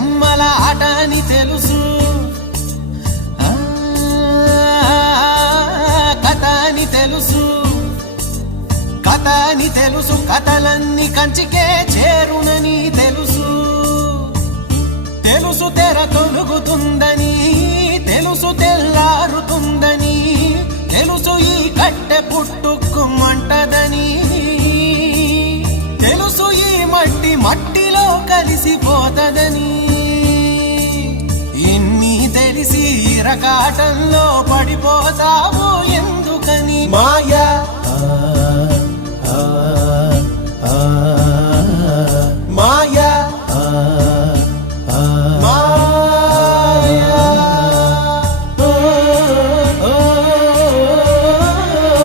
బొమ్మల ఆట అని తెలుసు, కథ అని తెలుసు, కథ అని తెలుసు, కథలన్నీ కంచికే చేరునని తెలుసు. తెలుసు తెర తొలుగుతుందని, తెలుసు తెల్లారుతుందని, తెలుసు ఈ కట్టె పుట్టుకుమంటదని, తెలుసు ఈ మట్టి మట్టిలో కలిసిపోతదని. ఇన్ని తెలిసి ఇరకాటంలో పడిపోతావు ఎందుకని? మాయా